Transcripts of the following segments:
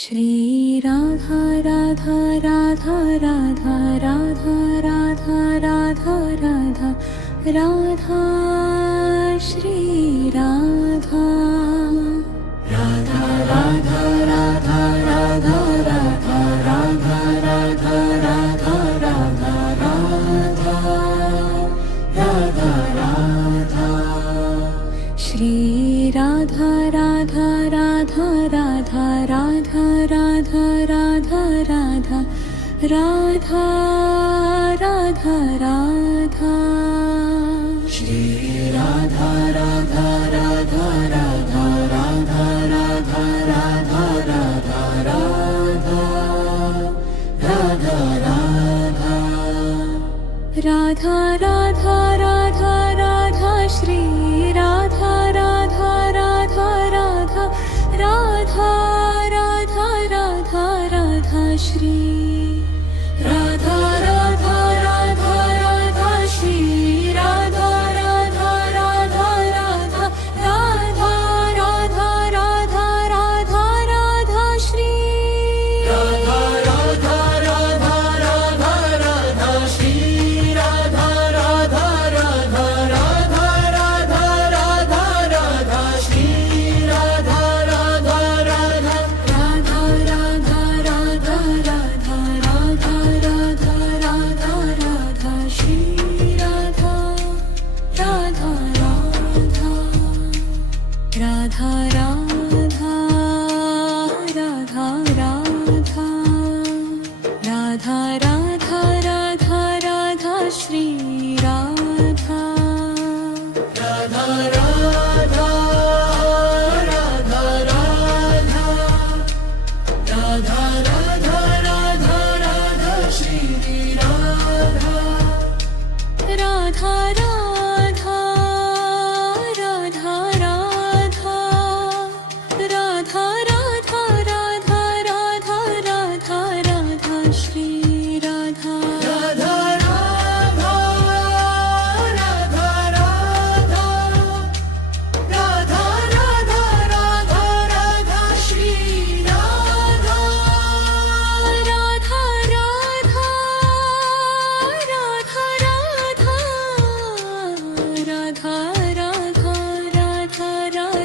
Shri Radha Radha Radha Radha Radha Radha Radha Radha Radha Shri Radha Radha Radha Radha Radha Radha Radha Radha Radha Radha Radha Radha Shri Radha Radha Radha Radha Radha Radha Radha Radha Radha Radha Radha Shri Radha Radha Radha Radha Radha Radha Radha Radha Radha Radha Radha Radha Radha Radha Shri Radha Radha Radha Radha Radha Radha Radha Radha Shri Radha Radha Radha Radha Shri Radha Radha Radha Radha Radha Radha Radha Radha Radha Shri Radha Radha Radha Radha Radha Shri Radha Radha Radha Radha Radha Radha Radha Shri Radha Radha Radha Radha Radha Radha Radha Radha Radha Radha Radha Shri Radha Radha Radha Radha Radha Radha Radha Radha Radha Radha Shri Radha Radha Radha Radha Radha Radha Radha Radha Radha Shri Radha Radha Radha Radha Radha Radha Radha Radha Radha Radha Radha Shri Radha Radha Radha Radha Radha Radha Radha Radha Radha Shri Radha Radha Radha Radha Radha Radha Radha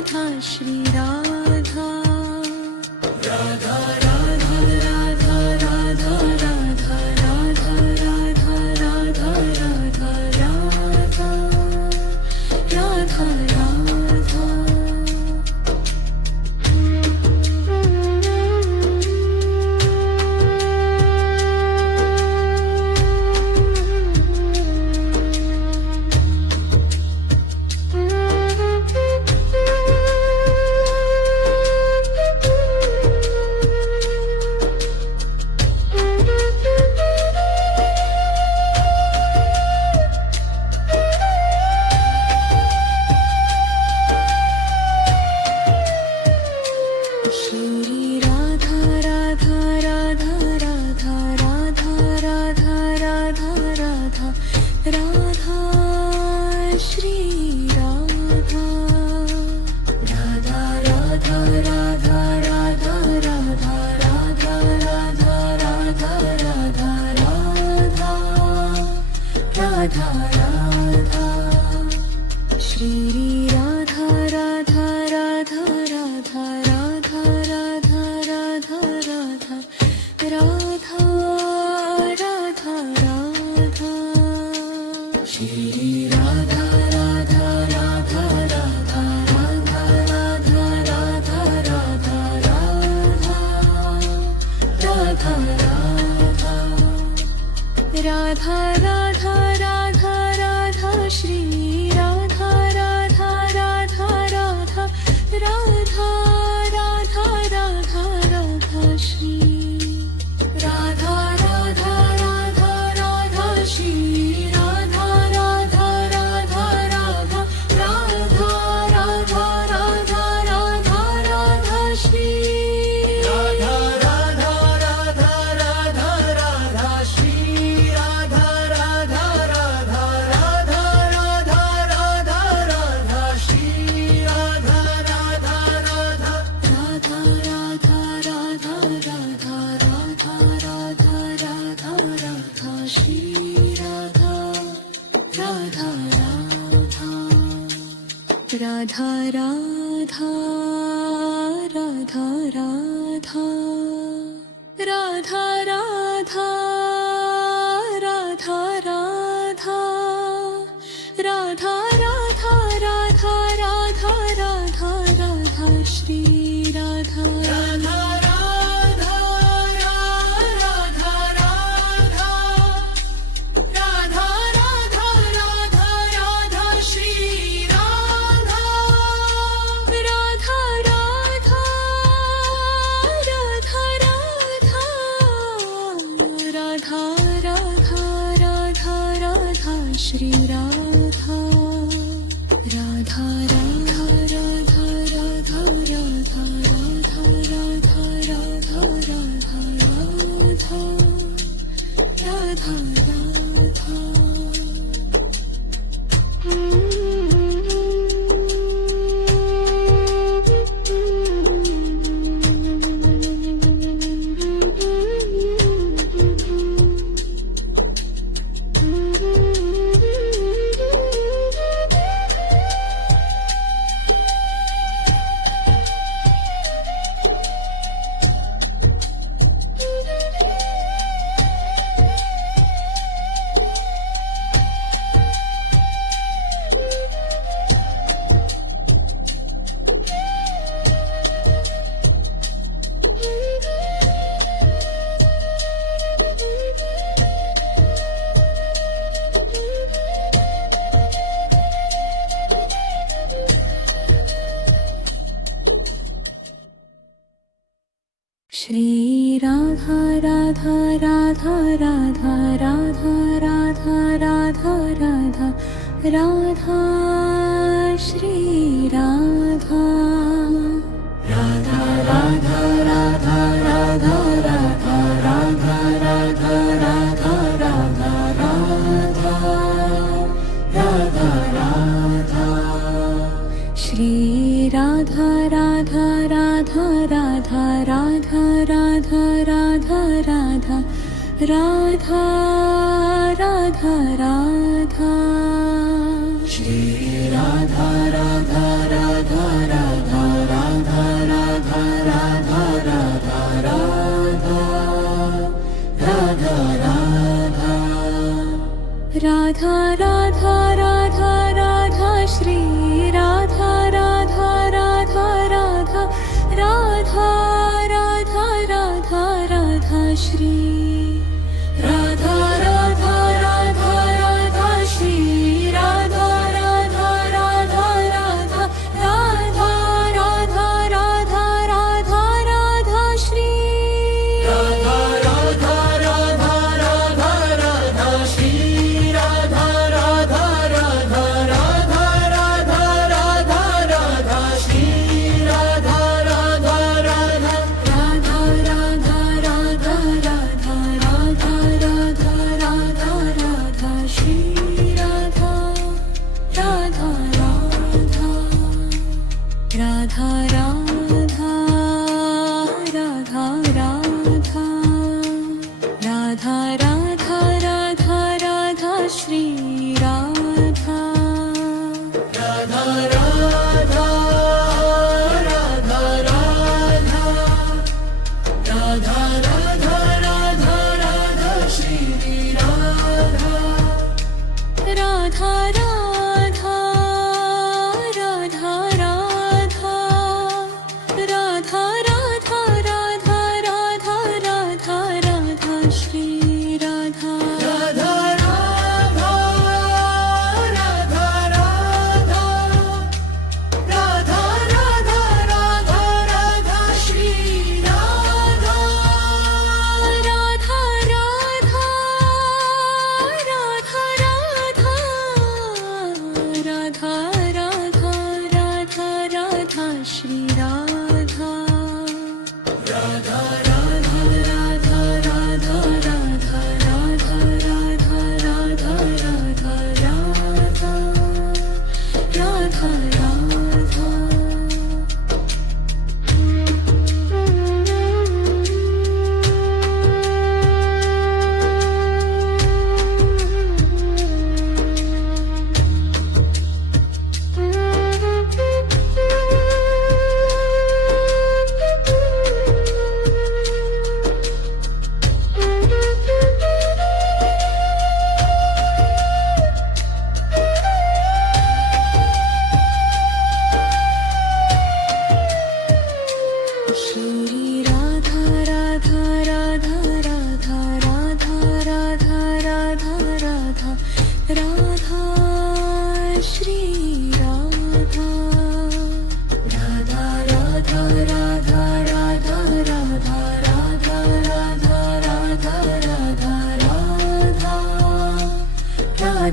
Radha Shri Radha Radha Radha Radha Radha Radha Radha Radha Radha Radha Radha Radha Shri Radha Radha Radha Radha Radha Radha Radha Radha Radha Shri Radha Radha Radha Radha Radha Radha Radha Radha Radha Radha Radha Radha Shri Radha Radha Radha Radha Radha Radha Radha Radha Radha Radha Radha Shri Radha Radha Radha Radha Radha Radha Radha Radha Radha Radha Radha Radha Radha Shri Radha Radha Radha Radha Radha Radha Radha Radha Shri Radha Radha Radha Radha Shri Radha Radha Radha Radha Radha Radha Radha Radha Radha Shri Radha Radha Radha Radha Radha Shri Radha Radha Radha Radha Radha Radha Radha Radha Radha Radha Radha Radha Radha Radha Radha Radha Shri Radha Radha Radha Radha Radha Radha Radha Radha Radha Shri Radha Radha Radha Radha Radha Radha Radha Radha Shri Radha Radha Radha Radha Radha Radha Radha Radha Radha Radha Radha Radha Shri Radha Radha Radha Radha Radha Radha Radha Radha Radha Shri Radha Radha Radha Radha Radha Radha Radha Radha Radha Radha Radha Radha Shri Radha Radha Radha Radha Radha Radha Radha Radha Radha Radha Radha Shri Radha Radha Radha Radha Radha Radha Radha Radha Radha Radha Radha Radha Radha Radha Shri Radha Radha Radha Radha Radha Radha Radha Radha Shri Radha Radha Radha Radha Shri Radha Radha Radha Radha Radha Radha Radha Radha Radha Shri Radha Radha Radha Radha Radha Shri Radha Radha Radha Radha Radha Radha Radha Shri Radha Radha Radha Radha Radha Radha Radha Radha Radha Radha Radha Shri Radha Radha Radha Radha Radha Radha Radha Radha Radha Radha Shri Radha Radha Radha Radha Radha Radha Radha Radha Radha Shri Radha Radha Radha Radha Radha Radha Radha Radha Radha Radha Radha Shri Radha Radha Radha Radha Radha Radha Radha Radha Radha Shri Radha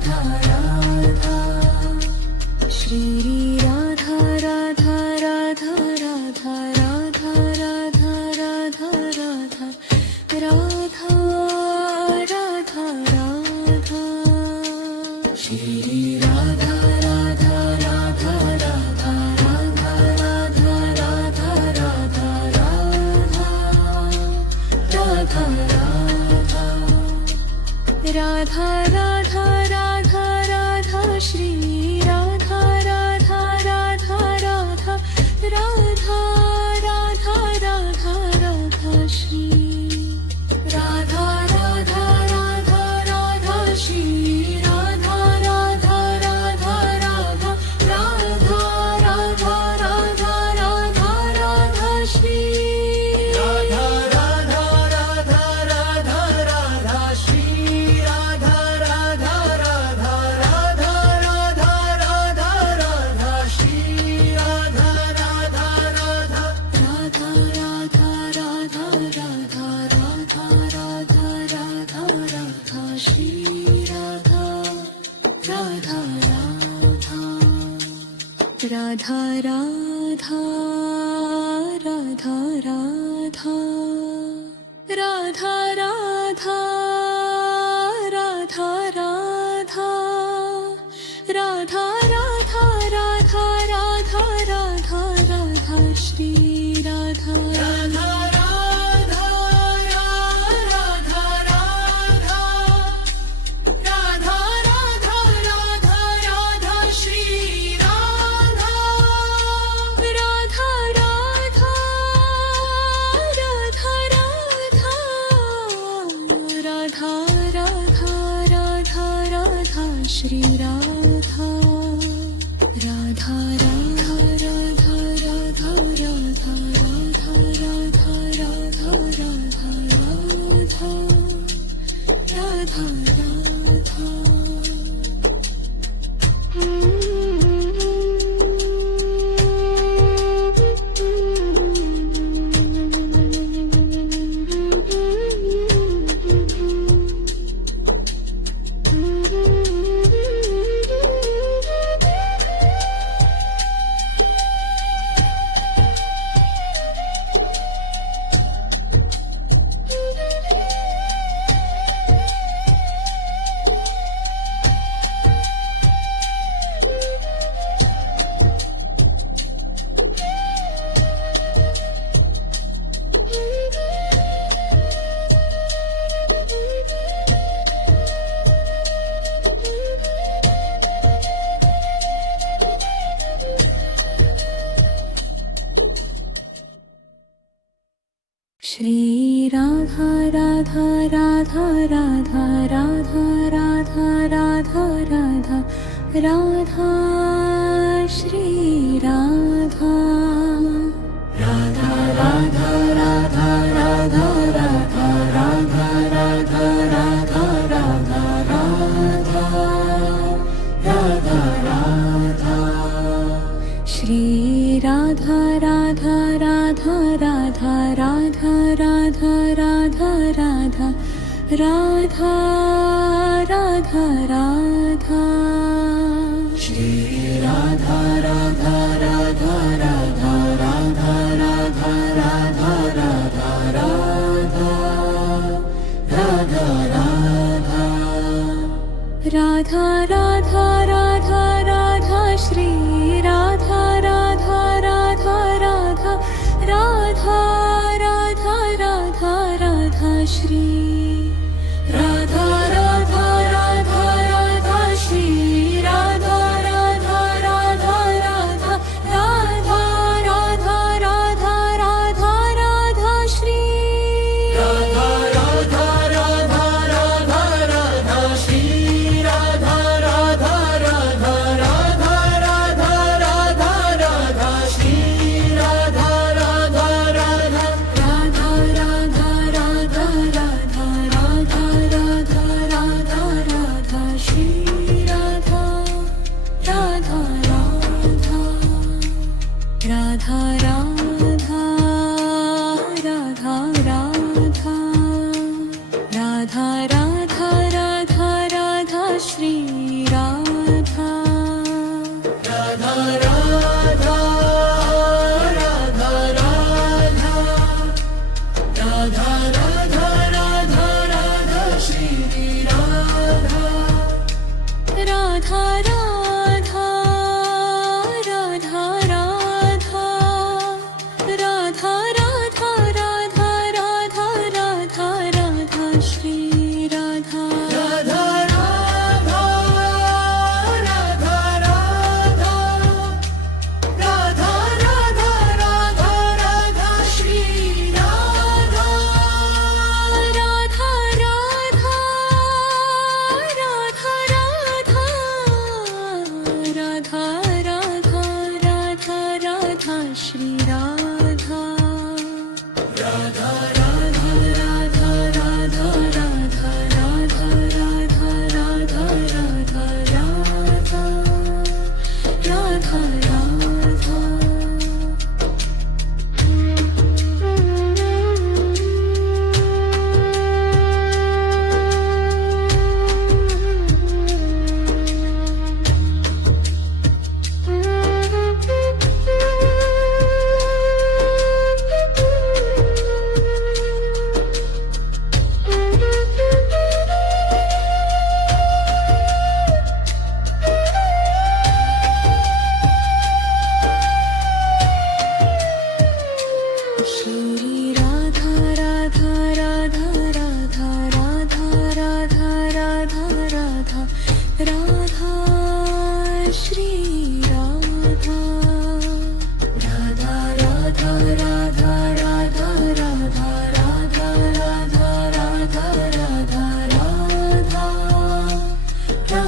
Radha Radha Shri Radha Radha Radha Radha Radha Radha Radha Radha Radha Radha Radha Shri Radha Radha Radha Radha Radha Radha Radha Radha Radha Radha Radha Radha Radha Radha Shri Radha Radha Radha Radha Radha Radha Radha Radha Shri Radha Radha Radha Radha Shri Radha Radha Radha Radha Radha Radha Radha Radha Radha Shri Radha Radha Radha Radha Radha Shri Radha Radha Radha Radha Radha Radha Radha Shri Radha Radha Radha Radha Radha Radha Radha Radha Radha Radha Radha Shri Radha Radha Radha Radha Radha Radha Radha Radha Radha Radha Radha Radha Radha Radha Radha Radha Shri Radha Radha Radha Radha Radha Radha Radha Radha Radha Shri Radha Radha Radha Radha Radha Radha Radha Radha Shri Radha Radha Radha Radha Radha Radha Radha Radha Radha Radha Radha Shri Radha Radha Radha Radha Radha Radha Radha Radha Radha Shri Radha Radha Radha Radha Radha Radha Radha Radha Radha Radha Radha Radha Shri Radha Radha Radha Radha Radha Radha Radha Radha Radha Radha Radha Shri Radha Radha Radha Radha Radha Radha Radha Radha Radha Radha Radha Radha Radha Shri Radha Radha Radha Radha Radha Radha Radha Radha Shri Radha Radha Radha Radha Shri Radha Radha Radha Radha Radha Radha Radha Radha Radha Shri Radha Radha Radha Radha Radha Shri Radha Radha Radha Radha Radha Radha Radha Shri Radha Radha Radha Radha Radha Radha Radha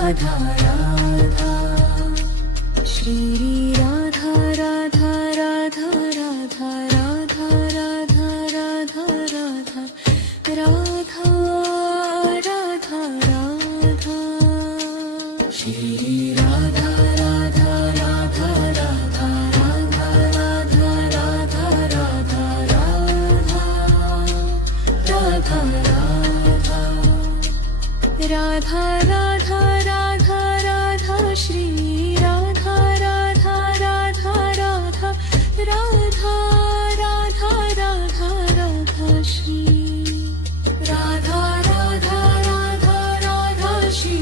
Radha Radha Shri Radha Radha Radha Radha Radha Radha Radha Radha Radha Radha Radha Shri Radha Radha Radha Radha Radha Radha Radha Radha Radha Radha Radha Radha Radha Radha Shri Radha Radha Radha Radha Radha Radha Radha Radha Shri Radha Radha Radha Radha Shri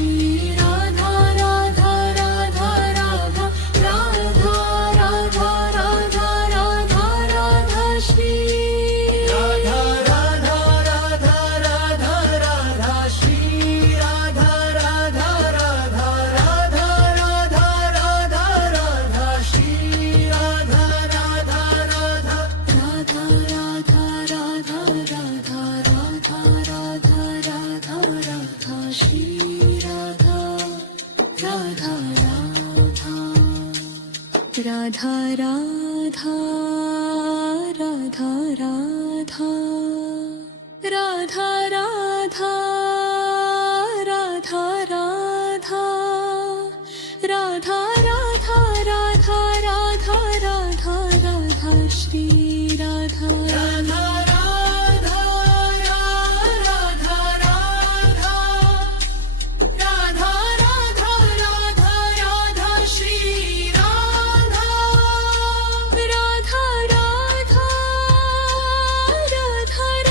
Radha Radha Radha Radha Radha Radha Radha Radha Radha Shri Radha Radha Radha Radha Radha Shri Radha Radha Radha Radha Radha Radha Radha Shri Radha Radha Radha Radha Radha Radha Radha Radha Radha Radha Radha Shri Radha Radha Radha Radha Radha Radha Radha Radha Radha Radha Radha Radha Radha Radha Radha Radha Radha Shri Radha Radha Radha Radha Radha Radha Radha Radha Radha Shri Radha Radha Radha Radha Radha Radha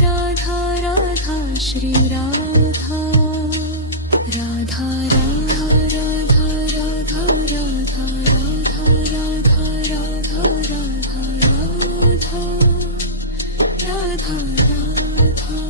Radha Radha Shri Radha Radha Radha Radha Radha Radha Radha Radha Radha Radha Radha Radha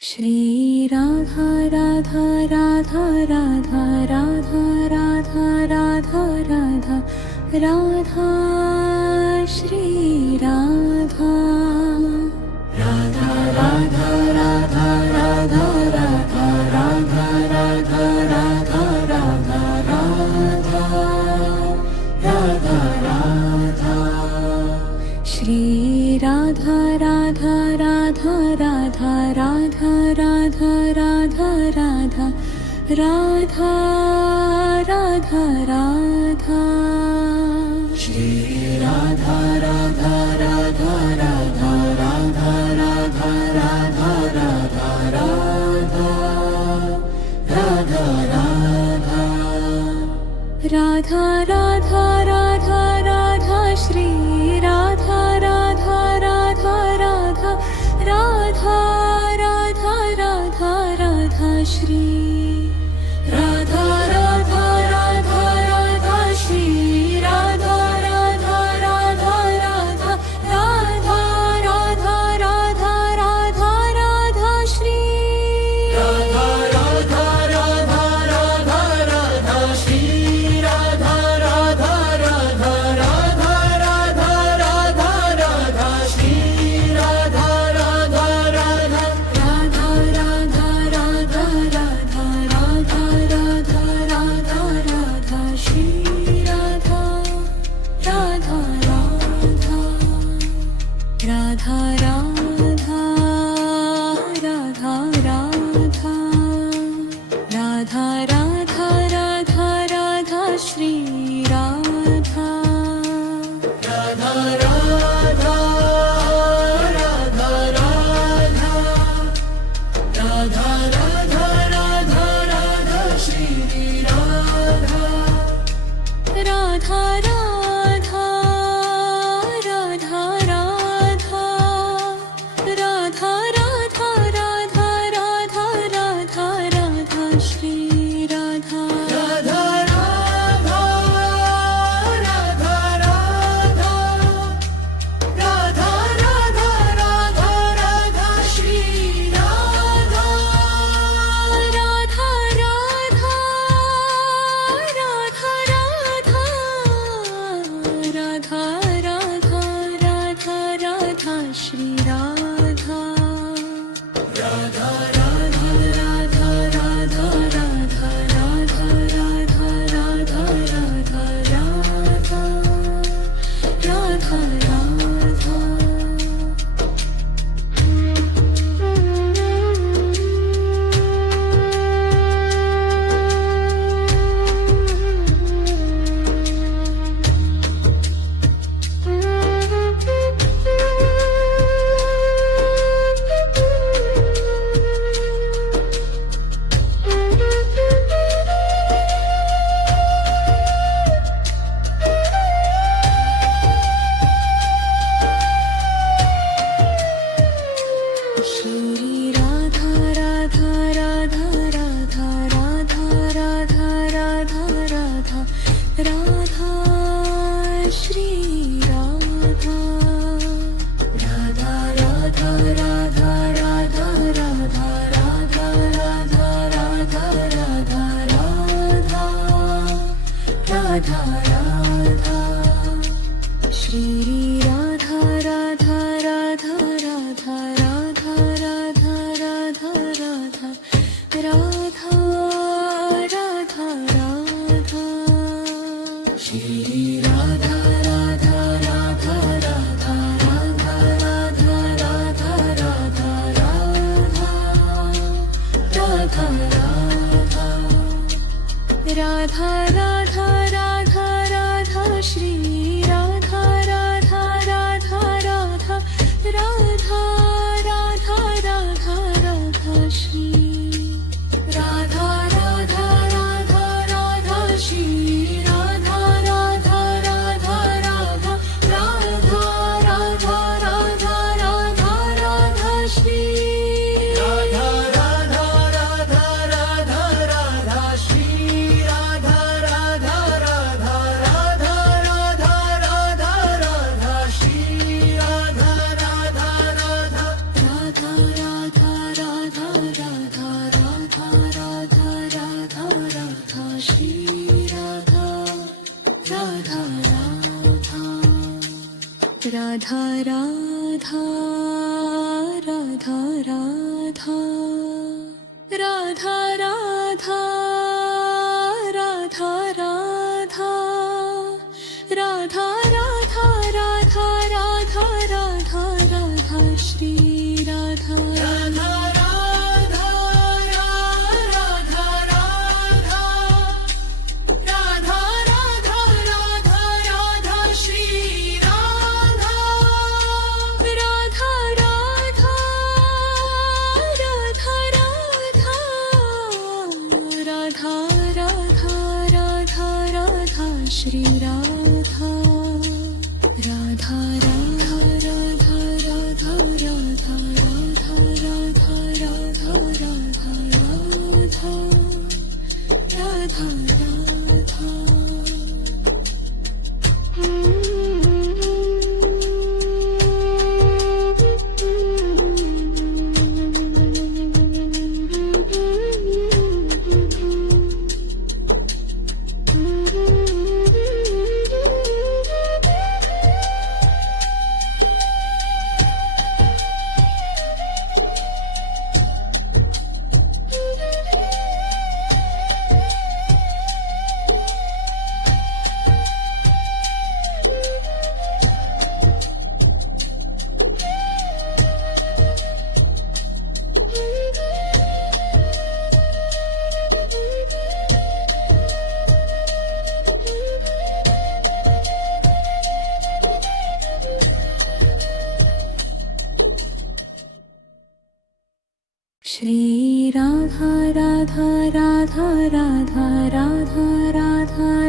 Shri Radha Radha Radha Radha Radha Radha Radha Radha Radha Shri Radha Radha Radha Radha Radha Radha Radha Radha Radha Radha Radha Radha Shri Radha Radha Radha Radha Radha Radha Radha Radha Radha Radha Radha Shri Radha Radha Radha Radha Radha Radha Radha Radha Radha Radha Radha Radha Radha Shri Radha Radha Radha Radha Radha Radha Radha Radha Shri Radha Radha Radha Radha Shri Radha Radha Radha Radha Radha Radha Radha Radha Radha Shri Radha Radha Radha Radha Radha Shri Radha Radha Radha Radha Radha Radha Radha Shri Radha Radha Radha Radha Radha Radha Radha Radha Radha Shri Radha Radha Radha Radha Radha Radha Radha Radha Radha Radha Radha Shri Radha Radha Radha Radha Radha Radha Radha Radha Radha Radha Radha Radha Radha Radha Shri Radha Radha Radha Radha Radha Radha Radha Radha Shri Radha Radha Radha Radha Shri Radha Radha Radha Radha Radha Radha Radha Radha Radha Shri Radha Radha Radha Radha Radha Shri Radha Radha Radha Radha Radha Radha Radha Shri Radha Radha Radha Radha Radha Radha Radha Radha Radha Radha Radha Shri Radha Radha Radha Radha Radha Radha Radha Radha Radha Radha Radha Radha Radha Radha Radha Radha Shri Radha Radha Radha Radha Radha Radha Radha Radha Radha Shri Radha Radha Radha Radha Radha Radha Radha Radha Shri Radha Radha Radha Radha Radha Radha Radha Radha Radha Radha Radha Shri Radha Radha Radha Radha Radha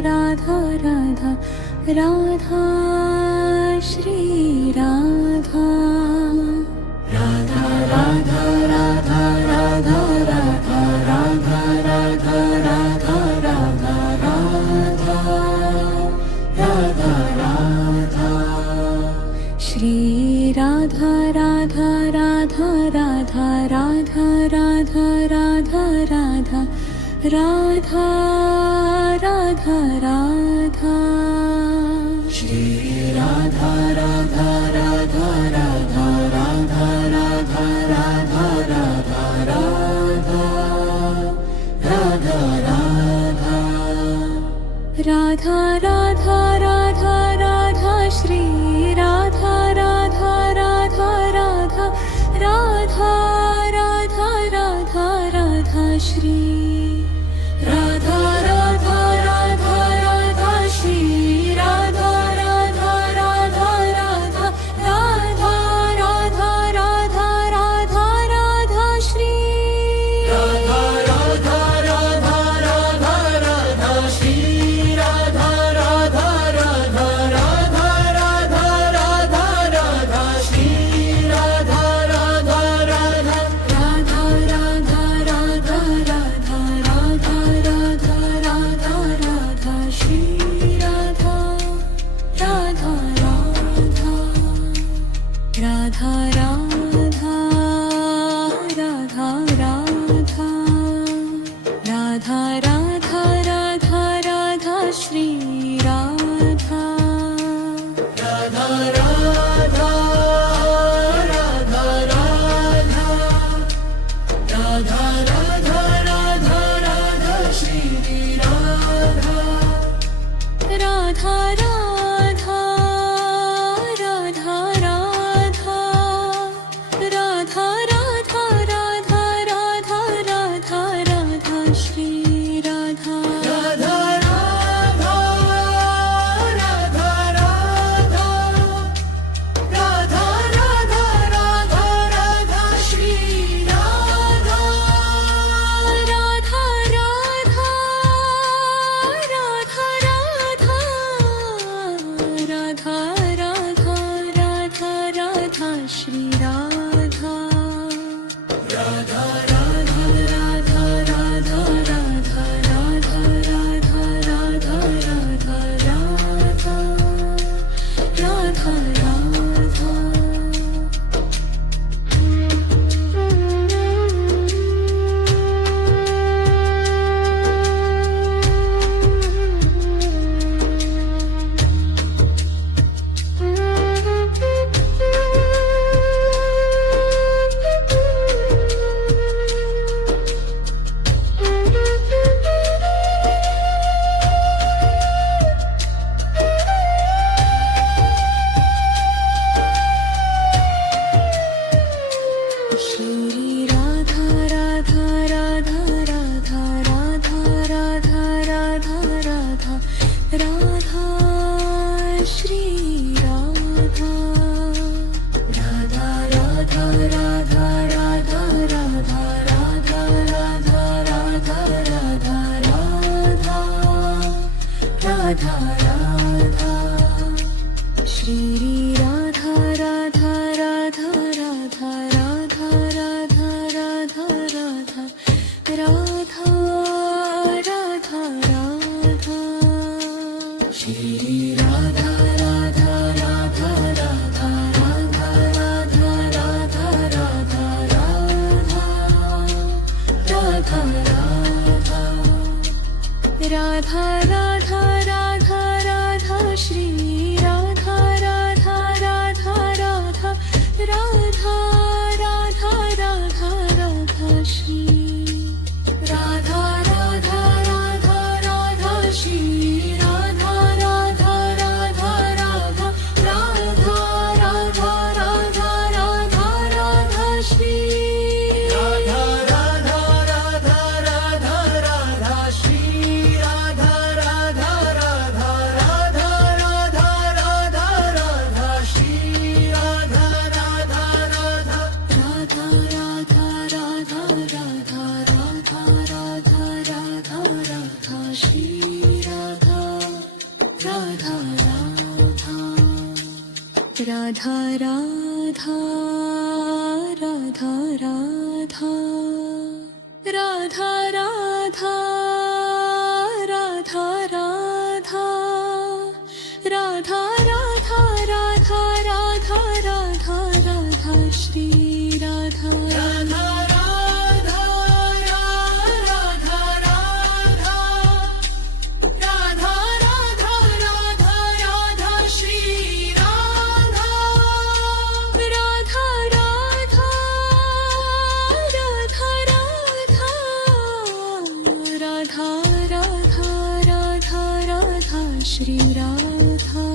Radha Radha Radha Radha Shri Radha Radha Radha Radha Radha Radha Radha Radha Radha Radha Radha Radha Shri Radha Radha Radha Radha Radha Radha Radha Radha Radha Radha Radha Shri Radha Radha Radha Radha Radha Radha Radha Radha Radha Radha Radha Radha Radha Shri Radha Radha Radha Radha Radha Radha Radha Radha Shri Radha Radha Radha Radha Shri Radha Radha Radha Radha Radha Radha Radha Radha Radha Shri Radha Radha Radha Radha Radha Shri Radha Radha Radha Radha Radha Radha Radha Shri Radha Radha Radha Radha Radha Radha Radha Radha Radha Radha Radha Shri Radha Radha Radha Radha Radha Radha Radha Radha Radha Radha Radha Shri Radha Radha Radha Radha Radha Radha Radha Radha Radha Radha Radha Radha Radha Radha Shri Radha Radha Radha Radha Radha Radha Radha Radha Shri Radha Radha Radha Radha Shri Radha Radha Radha Radha Radha Radha Radha Radha Radha Shri Radha Radha Radha Radha Radha Shri Radha Radha Radha Radha Radha Radha Radha Shri Radha Radha Radha Radha Radha Radha Radha Radha Radha Radha Radha Shri Radha Radha Radha Radha Radha Radha Radha Radha Radha Radha Radha Radha Radha Radha Radha Radha Radha Shri Radha Radha Radha Radha Radha Radha Radha Radha Radha Shri Radha Radha Radha Radha Radha Radha Radha Radha Shri Radha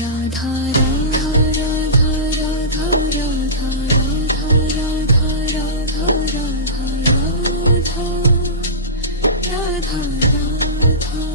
Radha Radha Radha Radha Radha Radha Radha Radha Radha Radha Radha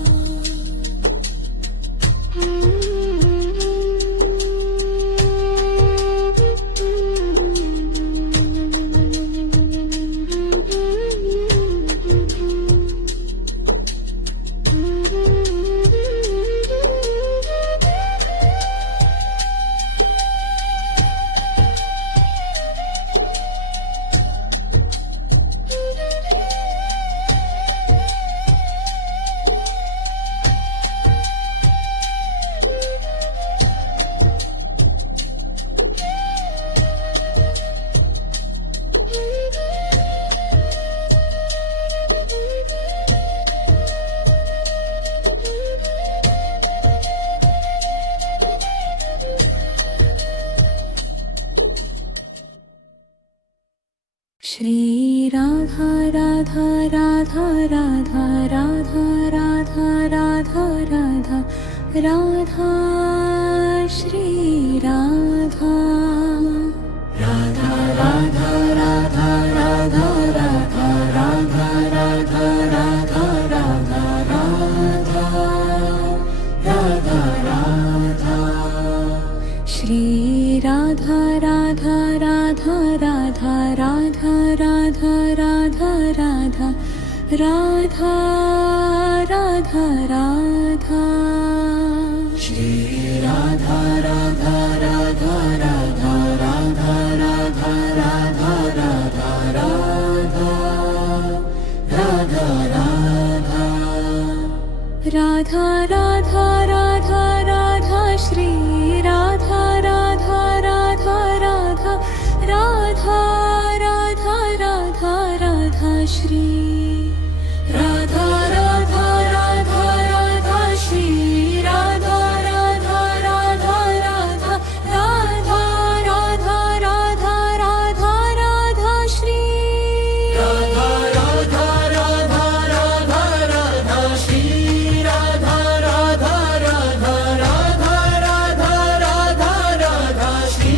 Shri Radha Radha Radha Radha Radha Radha Radha Radha Radha Shri Radha Radha Radha Radha Radha Radha Radha Radha Radha Radha Radha Radha Shri Radha Radha Radha Radha Radha Radha Radha Radha Radha Radha Radha Shri Radha Radha Radha Radha Radha Radha Radha Radha Radha Radha Radha Radha Radha Shri Radha Radha Radha Radha Radha Radha Radha Radha Shri Radha Radha Radha Radha Shri Radha Radha Radha Radha Radha Radha Radha Radha Radha Shri Radha Radha Radha Radha Radha Shri Radha Radha Radha Radha Radha Radha Radha Shri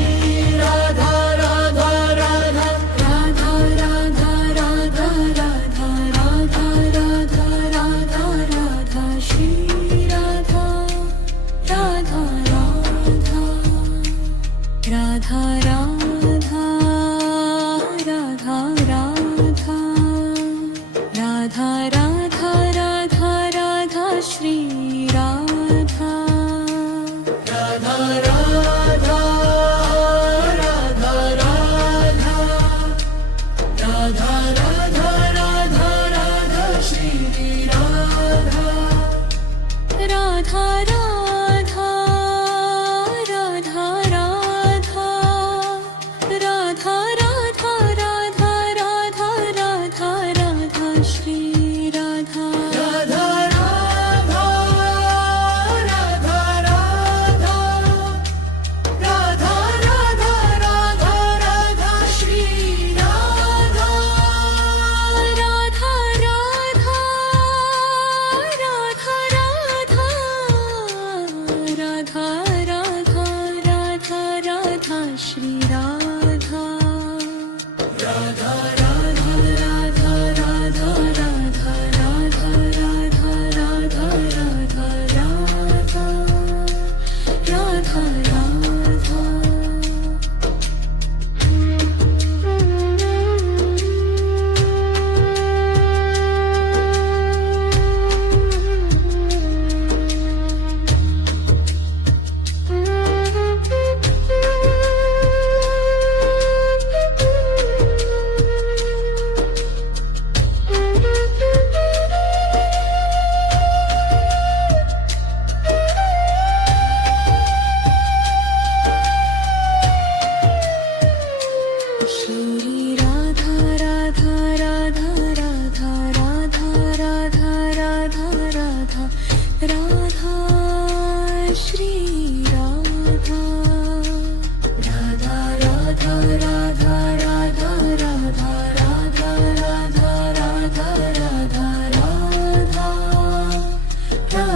Radha Radha Radha Radha Radha Radha Radha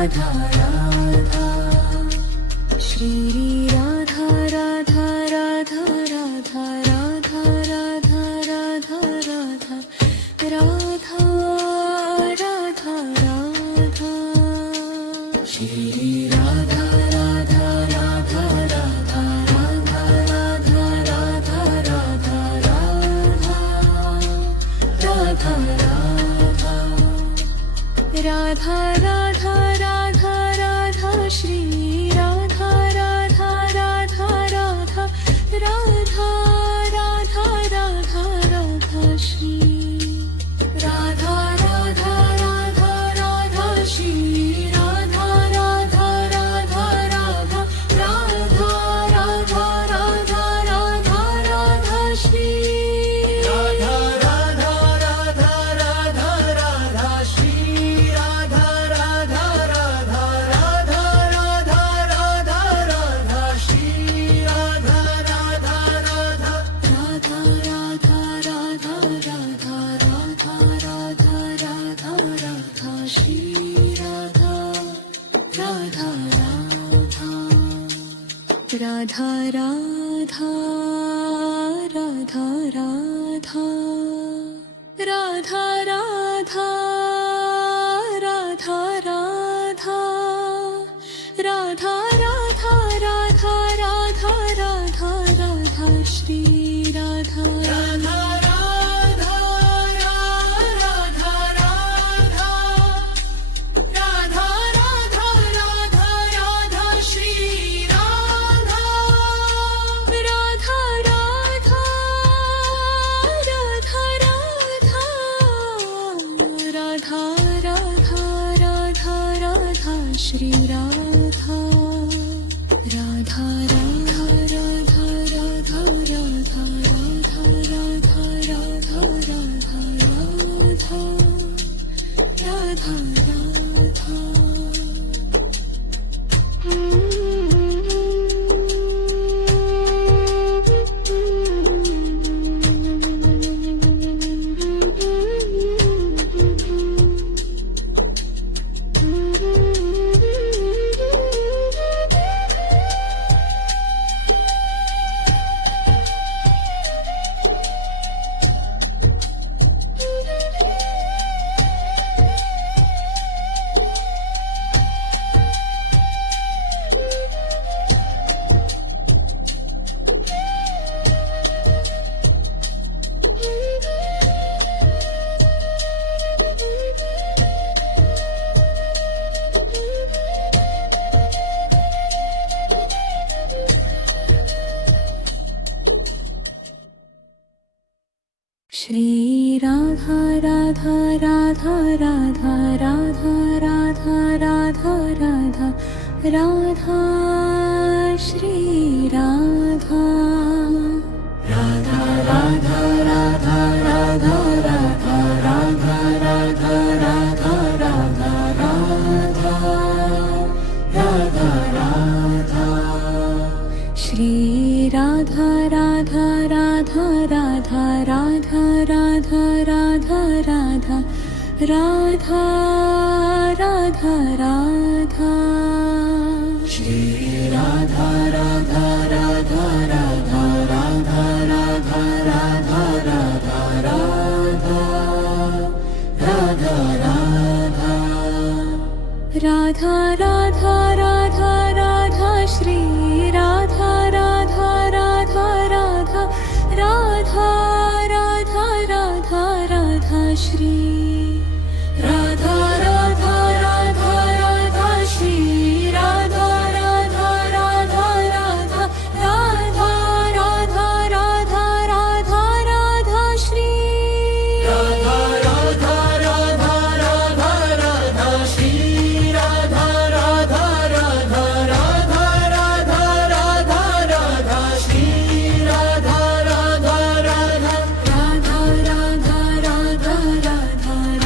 Radha Radha Shri Radha Radha Radha Radha Radha Radha Radha Radha Radha Radha Radha Shri Radha Radha Radha Radha Radha Radha Radha Radha Radha Radha Radha Radha Radha Shri Radha Radha Radha Radha Radha Radha Radha Radha Shri Radha Radha Radha Radha Shri Radha Radha Radha Radha Radha Radha Radha Radha Radha Shri Radha Radha Radha Radha Radha Shri Radha Radha Radha Radha Radha Radha Radha Shri Radha Radha Radha Radha Radha Radha Radha Radha Radha Radha Radha Shri Radha Radha Radha Radha Radha Radha Radha Radha Radha Radha Radha Radha Radha Radha Radha Radha Radha Shri Radha Radha Radha Radha Radha Radha Radha Radha Radha Shri Radha Radha Radha Radha Radha Radha Radha Radha Shri Radha Radha Radha Radha Radha Radha Radha Radha Radha Radha Radha Shri Radha Radha Radha Radha Radha Radha Radha Radha Radha Shri Radha Radha Radha Radha Radha Radha Radha Radha Radha Radha Radha Radha Shri Radha Radha Radha Radha Radha Radha Radha Radha Radha Radha Radha Shri Radha Radha Radha Radha Radha Radha Radha Radha Radha Radha Radha Radha Radha Shri Radha Radha Radha Radha Radha Radha Radha Radha Shri Radha Radha Radha Radha Shri Radha Radha Radha Radha Radha Radha Radha Radha Radha Shri Radha Radha Radha Radha Radha Shri Radha Radha Radha Radha Radha Radha Radha Shri Radha Radha Radha Radha Radha Radha Radha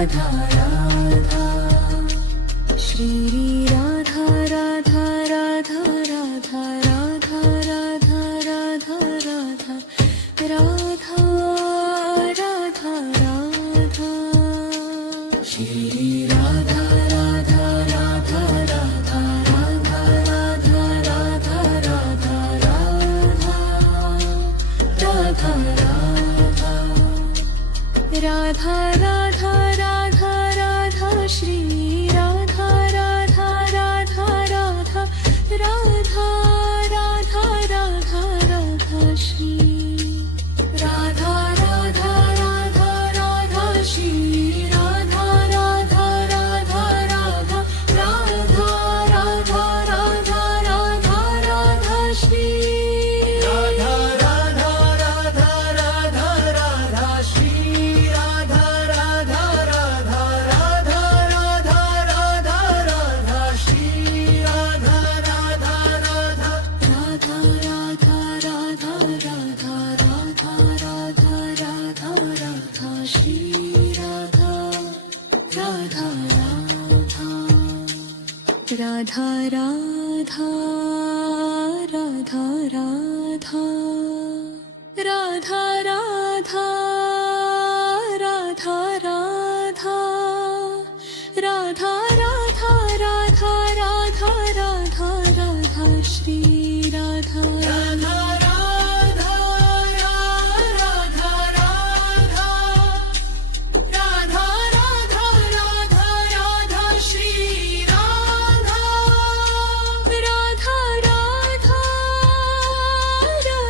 Radha Radha Shri Radha Radha Radha Radha Radha Radha Radha Radha Radha Radha Radha Shri Radha Radha Radha Radha Radha Radha Radha Radha Radha Radha Radha Radha Radha Radha Shri Radha Radha Radha Radha Radha Radha Radha Radha Shri Radha Radha Radha Radha Shri Radha Radha Radha Radha Radha Radha Radha Radha Radha Shri Radha Radha Radha Radha Radha Shri Radha Radha Radha Radha Radha Radha Radha Shri Radha Radha Radha Radha Radha Radha Radha Radha Radha Radha Radha Shri Radha Radha Radha Radha Radha Radha Radha Radha Radha Radha Radha Radha Radha Radha Radha Radha Shri Radha Radha Radha Radha Radha Radha Radha Radha Radha Shri Radha Radha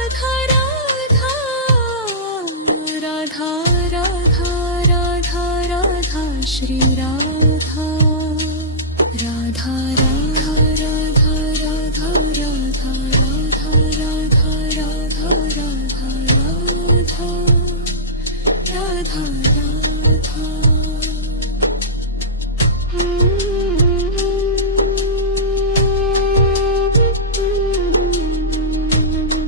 Radha Radha Radha Radha Radha Radha Shri Radha Radha Radha Radha Radha Radha Radha Radha Radha Radha Radha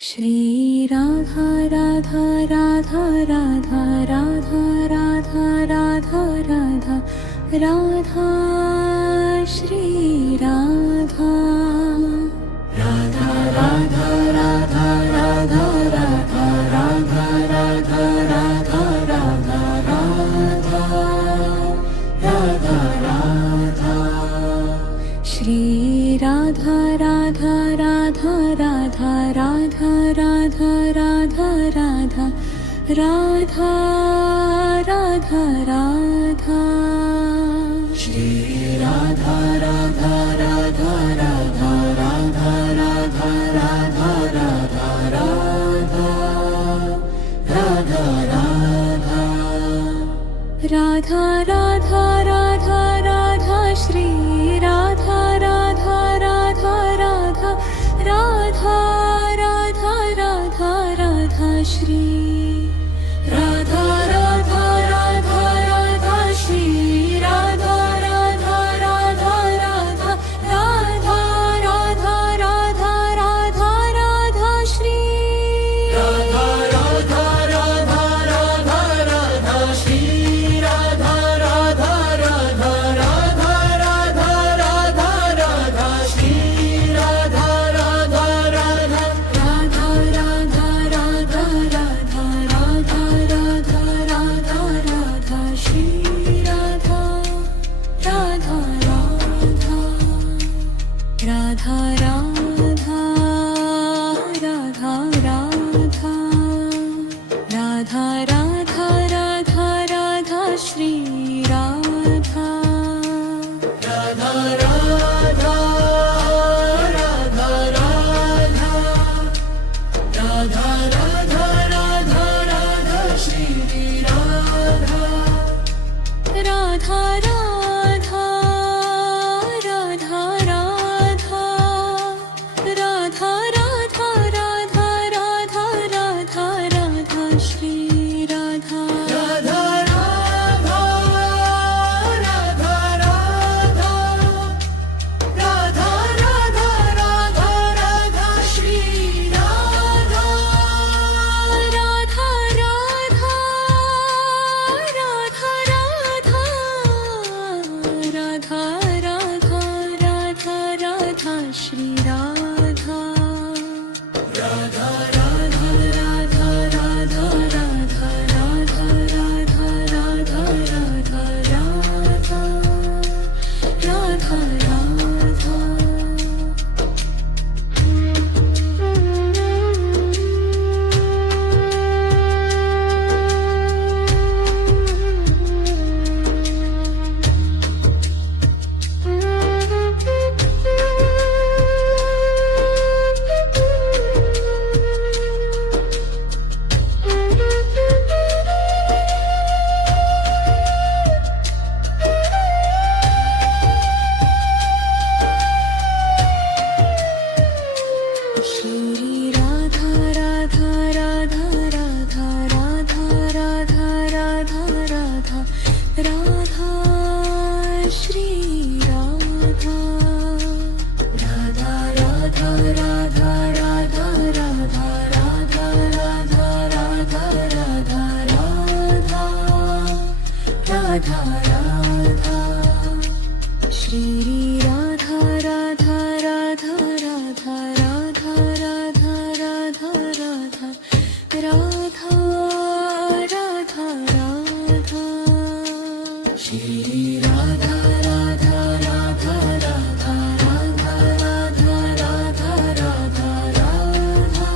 Shri Radha Radha Radha Radha Radha Radha Radha Radha Radha Shri Radha Radha Radha Radha Radha Radha Radha Radha Radha Radha Radha Radha Shri Radha Radha Radha Radha Radha Radha Radha Radha Radha Radha Radha Shri Radha Radha Radha Radha Radha Radha Radha Radha Radha Radha Radha Radha Radha Shri Radha Radha Radha Radha Radha Radha Radha Radha Shri Radha Radha Radha Radha Shri Radha Radha Radha Radha Radha Radha Radha Radha Radha Shri Radha Radha Radha Radha Radha Shri Radha Radha Shri Radha Radha Radha Radha Radha Radha Radha Radha Radha Shri Radha Radha Radha Radha Radha Radha Radha Radha Shri Radha Radha Radha Radha Radha Radha Radha Radha Radha Radha Radha Radha Shri Radha Radha Radha Radha Radha Radha Radha Radha Radha Shri Radha Radha Radha Radha Radha Radha Radha Radha Radha Radha Radha Radha Shri Radha Radha Radha Radha Radha Radha Radha Radha Radha Radha Radha Shri Radha Radha Radha Radha Radha Radha Radha Radha Radha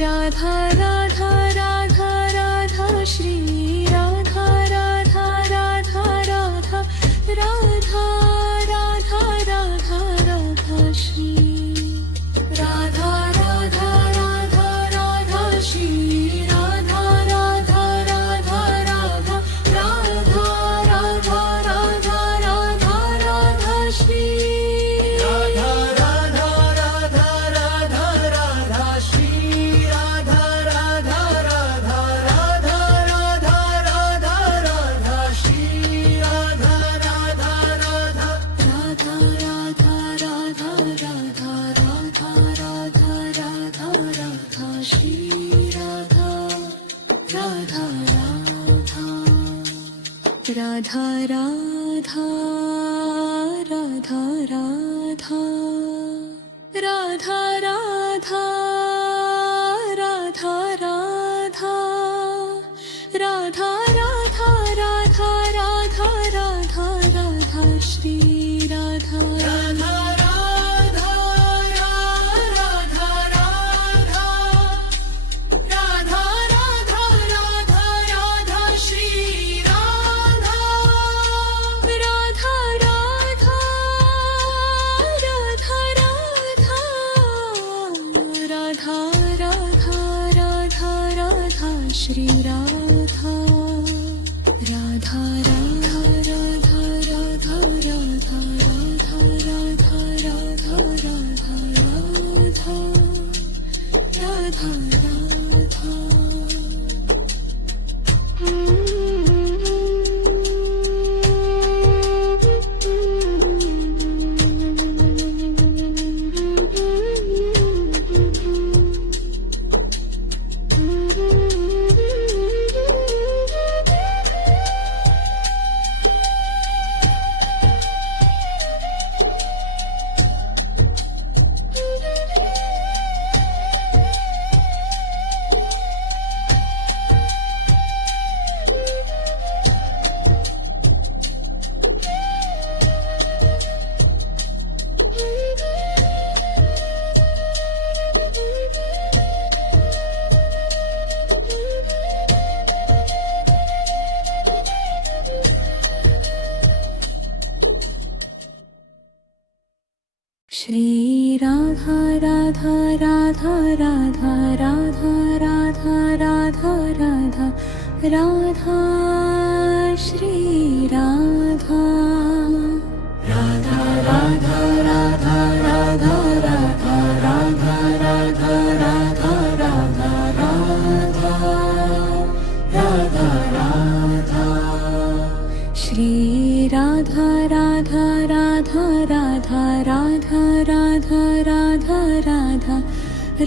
Radha Radha Radha Radha Shri Radha Radha Radha Radha Radha Radha Radha Radha Shri Radha Radha Radha Radha Shri Radha Radha Radha Radha Radha Radha Radha Radha Radha Shri Radha Radha Radha Radha Radha Shri Radha Radha Radha Radha Radha Radha Radha Shri Radha Radha Radha Radha Radha Radha Radha Radha Radha Radha Radha Shri Radha Radha Radha Radha Radha Radha Radha Radha Radha Radha Radha Radha Radha Radha Radha Radha Shri Radha Radha Radha Radha Radha Radha Radha Radha Radha Shri Radha Radha Radha Radha Radha Radha Radha Radha Shri Radha Radha Radha Radha Radha Radha Radha Radha Radha Radha Radha Radha Shri Radha Radha Radha Radha Radha Radha Radha Radha Radha Shri Radha Radha Radha Radha Radha Radha Radha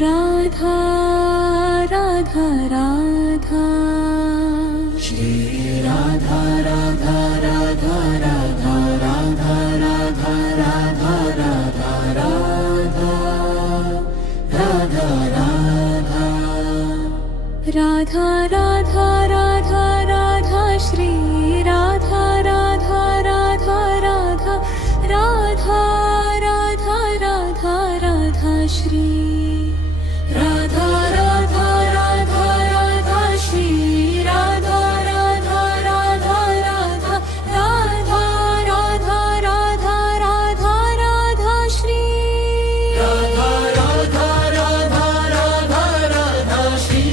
Radha Radha Radha Shri Radha Radha Radha Radha Radha Radha Radha Radha Radha Radha Radha Radha Radha Radha Shri Radha Radha Radha Radha Radha Radha Radha Radha Shri Radha Radha Radha Radha Shri Radha Radha Radha Radha Radha Radha Radha Radha Radha Shri Radha Radha Radha Radha Radha Shri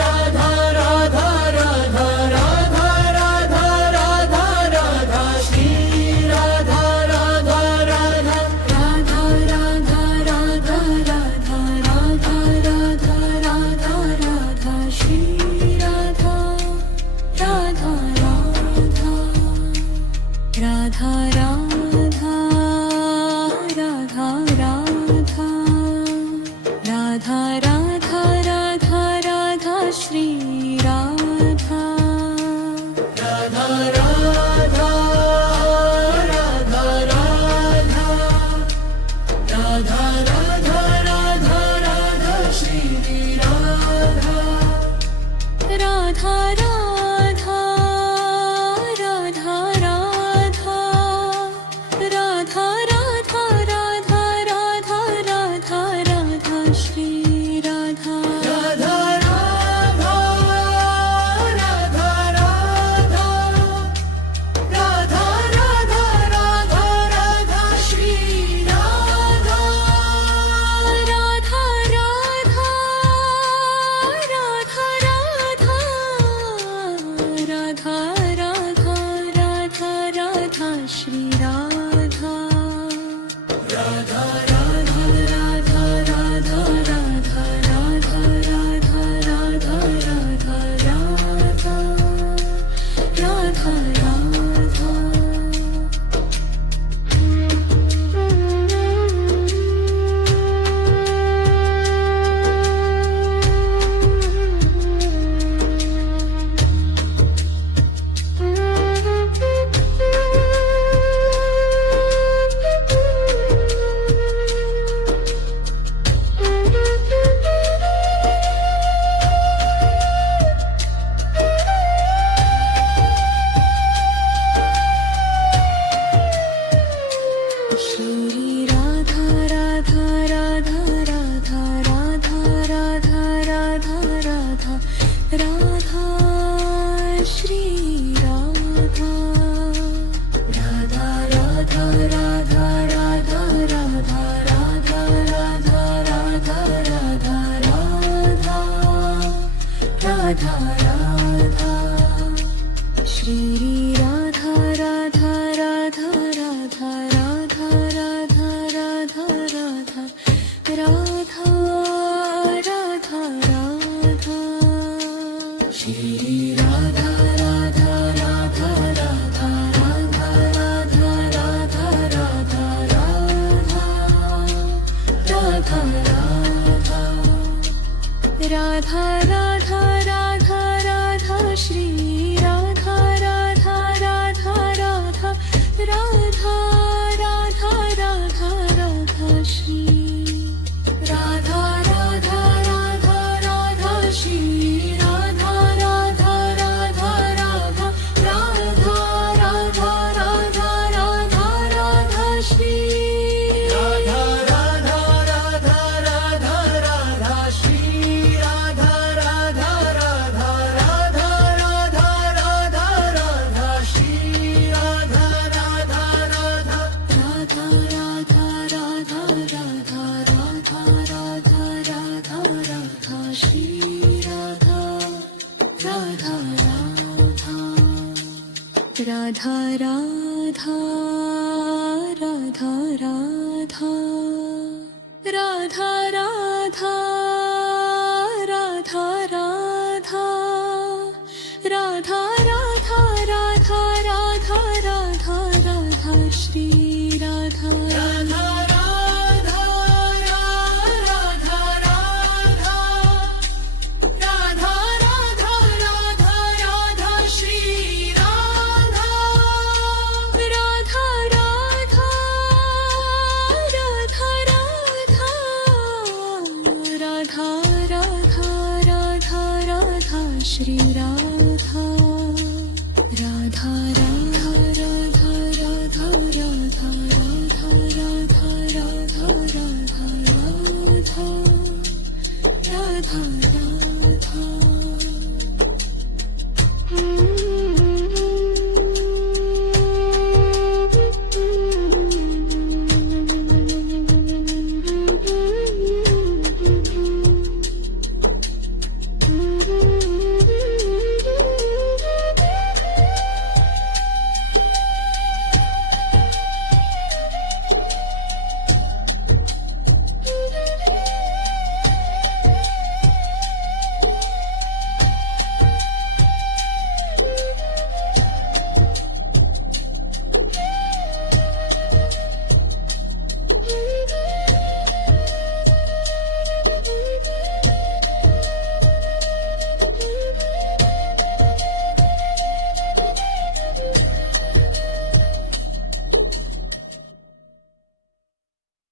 Radha Radha Radha Radha Radha Radha Radha Shri Radha Radha Radha Radha Radha Radha Radha Radha Radha Radha Radha Shri Radha Radha Radha Radha Radha Radha Radha Radha Radha Radha Shri Radha Radha Radha Radha Radha Radha Radha Radha Radha Shri Radha Radha Radha Radha Radha Radha Radha Radha Radha Radha Radha Shri Radha Radha Radha Radha Radha Radha Radha Radha Radha Shri Radha Radha Radha Radha Radha Radha Radha Radha Shri Radha Radha Radha Radha Radha Radha Radha Radha Radha Radha Radha Radha Shri Radha Radha Radha Radha Radha Radha Radha Radha Radha Shri Radha Radha Radha Radha Radha Radha Radha Radha Radha Radha Radha Radha Shri Radha Radha Radha Radha Radha Radha Radha Radha Radha Radha Radha Shri Radha Radha Radha Radha Radha Radha Radha Radha Radha Radha Radha Radha Radha Shri Radha Radha Radha Radha Radha Radha Radha Radha Shri Radha Radha Radha Radha Shri Radha Radha Radha Radha Radha Radha Radha Radha Radha Shri Radha Radha Radha Radha Radha Shri Radha Radha Radha Radha Radha Radha Radha Shri Radha Radha Radha Radha Radha Radha Radha Radha Radha Radha Radha Shri Radha Radha Radha Radha Radha Radha Radha Radha Radha Radha Radha Radha Radha Radha Radha Radha Shri Radha Radha Radha Radha Shri Radha Radha Radha Radha Radha Radha Radha Radha Radha Radha Radha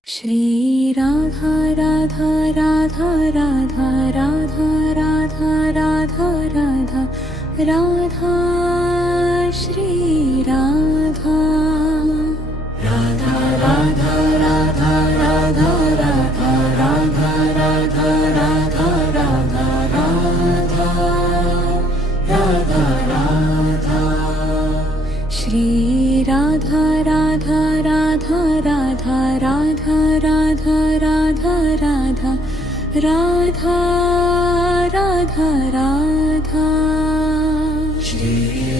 Shri Radha Radha Radha Radha Radha Radha Radha Radha Radha Shri Radha Radha Radha Radha Radha Radha Radha Radha Radha Radha Radha Radha Shri Radha Radha Radha Radha Radha Radha Radha Radha Radha Radha Radha Shri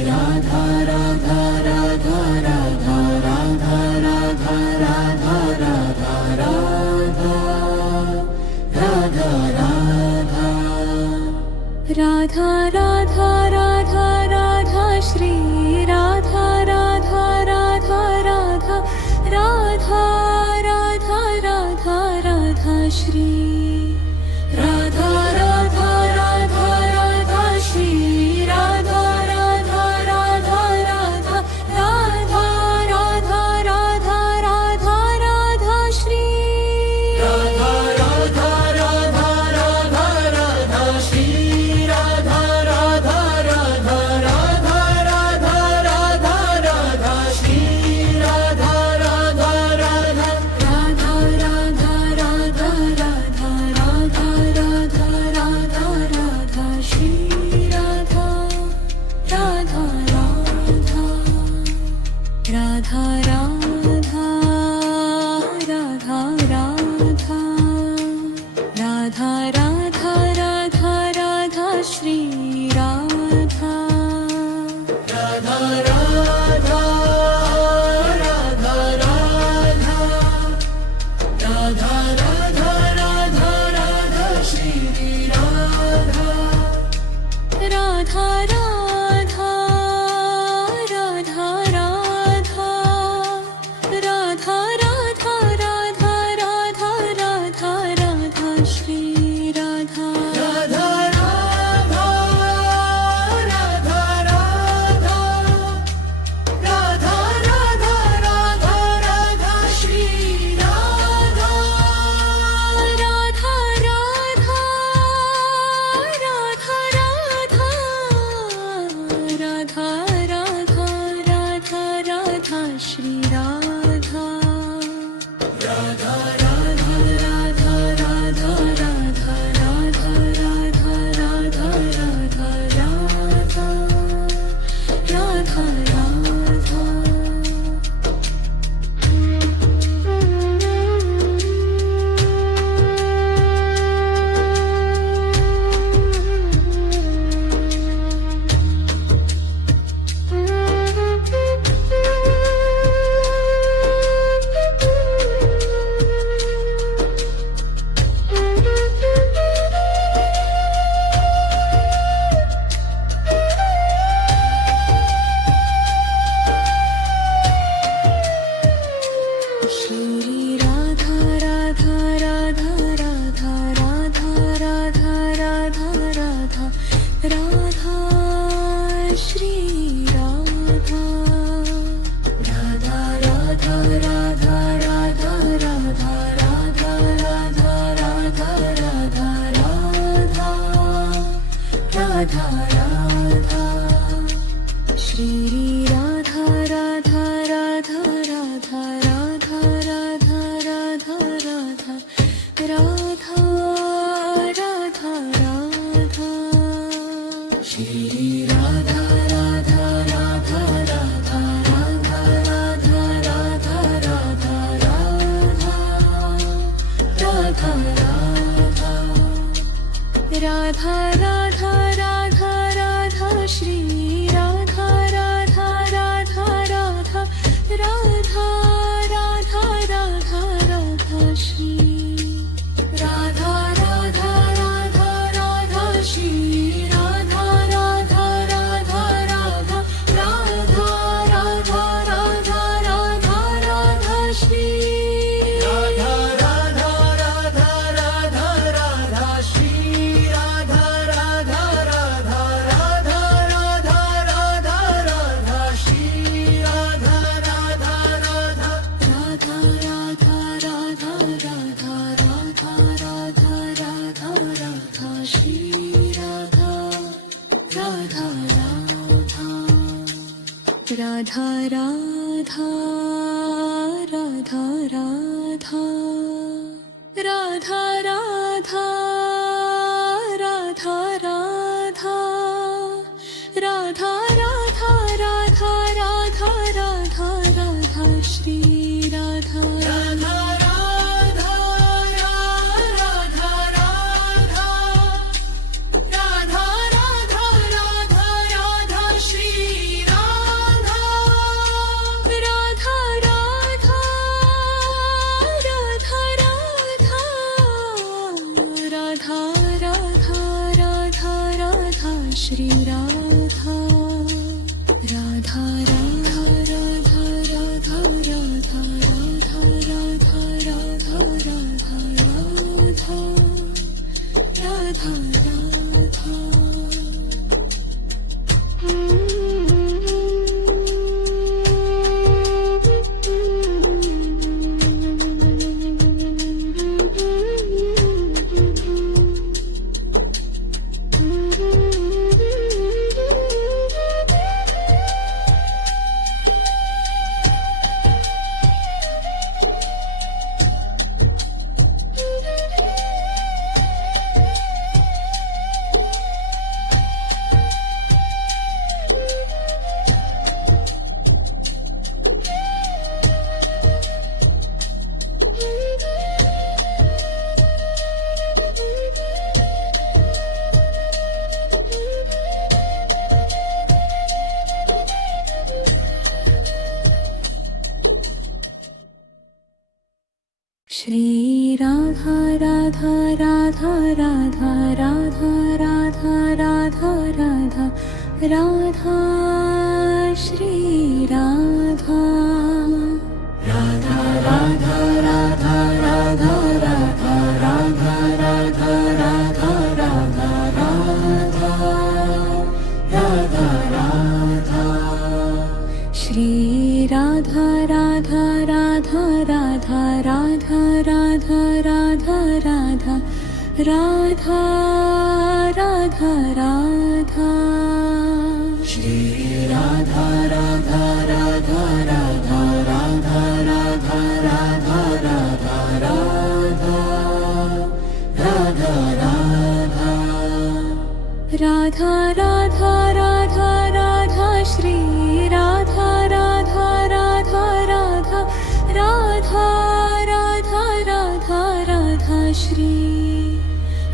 Radha Radha Radha Radha Radha Radha Radha Radha Radha Radha Radha Radha Radha Radha Shri Radha Radha Radha Radha Radha Radha Radha Radha Shri Radha Radha Radha Radha Shri Radha Radha Radha Radha Radha Radha Radha Radha Radha Shri Radha Radha Radha Radha Radha Shri Radha Radha Radha Radha Radha Radha Radha Shri Radha Radha Radha Radha Radha Radha Radha Radha Radha Radha Radha Shri Radha Radha Radha Radha Radha Radha Radha Radha Radha Radha Shri Radha Radha Radha Radha Radha Radha Radha Radha Radha Shri Radha Radha Radha Radha Radha Radha Radha Radha Radha Radha Radha Shri Radha Radha Radha Shri Radha Radha Radha Radha Radha Radha Radha Radha Radha Radha Radha Shri Radha Radha Radha Radha Radha Radha Radha Radha Radha Radha Radha Radha Radha Shri Radha Radha Radha Radha Radha Radha Radha Radha Shri Radha Radha Radha Radha Shri Radha Radha Radha Radha Radha Radha Radha Radha Radha Shri Radha Radha Radha Radha Radha Shri Radha Radha Radha Radha Radha Radha Radha Shri Radha Radha Radha Radha Radha Radha Radha Radha Radha Radha Radha Shri Radha Radha Radha Radha Radha Radha Radha Radha Radha Radha Radha Radha Radha Radha Radha Radha Radha Shri Radha Radha Radha Radha Radha Radha Radha Radha Radha Shri Radha Radha Radha Radha Radha Radha Radha Radha Shri Radha Radha Radha Radha Radha Radha Radha Radha Radha Radha Radha Radha Shri Radha Radha Radha Radha Radha Radha Radha Radha Radha Shri Radha Radha Radha Radha Radha Radha Radha Radha Radha Radha Radha Radha Shri Radha Radha Radha Radha Radha Radha Radha Radha Radha Radha Radha Shri Radha Radha Radha Radha Radha Radha Radha Radha Radha Radha Radha Radha Radha Shri Radha Radha Radha Radha Radha Radha Radha Radha Shri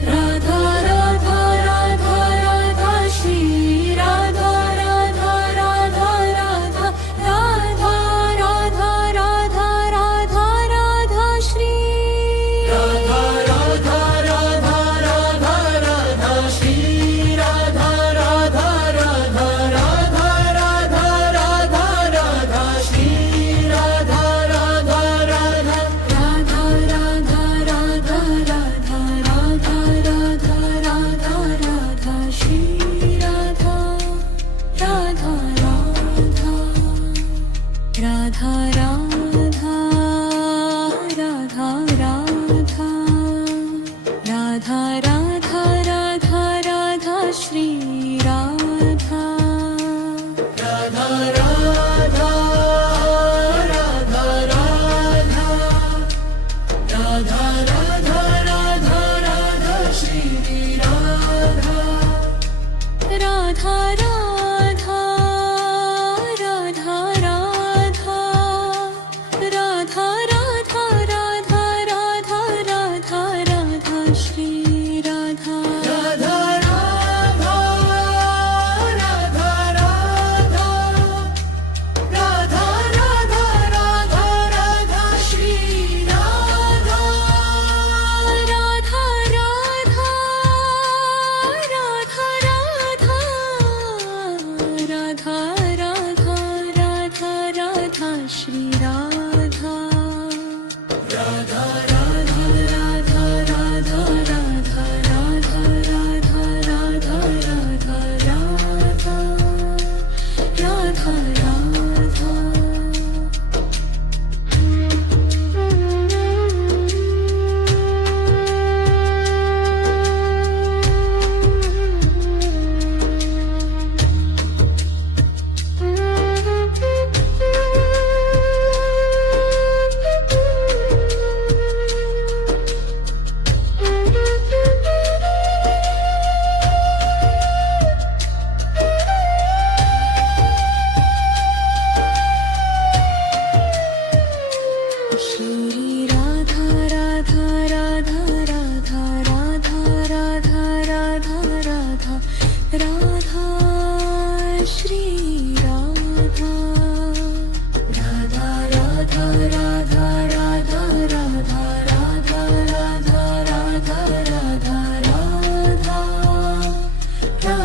Radha Radha Radha Radha Shri Radha Radha Radha Radha Radha Radha Radha Radha Radha Shri Radha Radha Radha Radha Radha Shri Radha Radha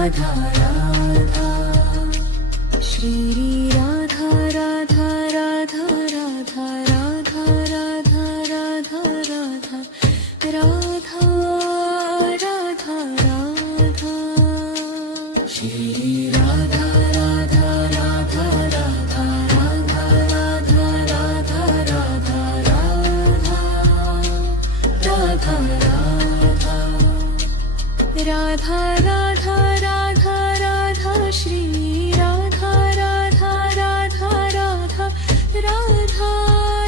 Radha Radha Shri Radha Radha Radha Radha Radha Radha Radha Radha Radha Radha Radha Shri Radha Radha Radha Radha Radha Radha Radha Radha Radha Radha Radha Radha Radha Shri Radha Radha Radha Radha Radha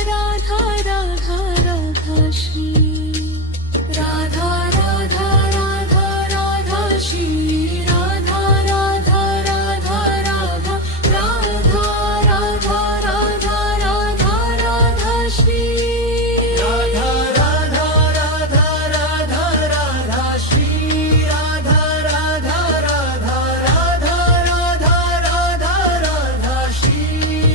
Radha Radha Radha Shri Radha Radha Radha Radha Shri Radha Radha Radha Radha Radha Radha Radha Radha Radha Shri Radha Radha Radha Radha Radha Shri Radha Radha Radha Radha Radha Radha Radha Shri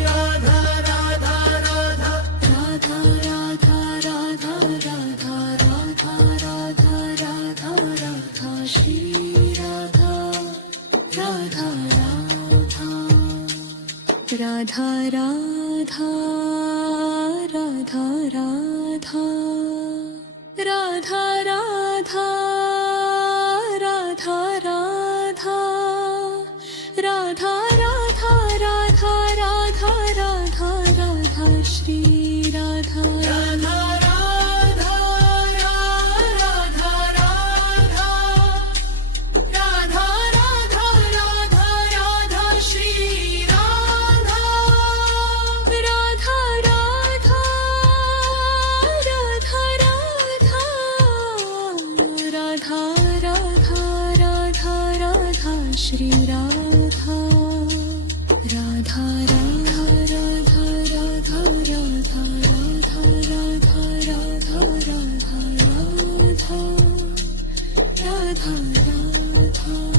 Radha Radha Radha Radha Radha Radha Radha Radha Radha Radha Radha Shri Radha Radha Radha Radha Radha Radha Radha Radha Radha Radha Radha Radha Radha Radha Radha Radha Radha Shri Radha Radha Radha Radha Radha Radha Radha Radha Radha Shri Radha Radha Radha Radha Radha Radha Radha Radha Shri Radha Radha Radha Radha Radha Radha Radha Radha Radha Radha Radha Radha Radha